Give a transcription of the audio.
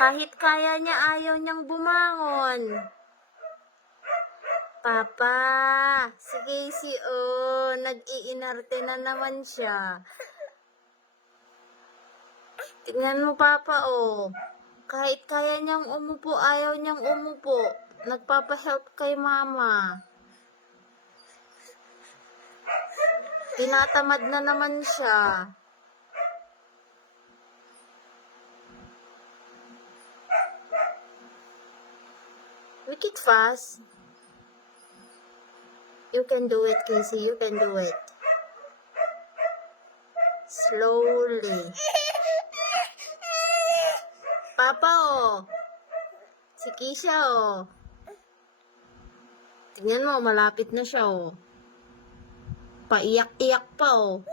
Kahit kaya niya, ayaw niyang bumangon. Papa, si Casey, oh, nag-iinarte na naman siya. Tingnan mo, Papa, oh. Kahit kaya niyang umupo, ayaw niyang umupo. Nagpapahelp kay Mama. Tinatamad na naman siya. Make it fast. You can do it, Casey. You can do it. Slowly. Papa, oh. Si Kisha, oh. Tingnan mo, malapit na siya, oh. Paiyak-iyak pa, oh.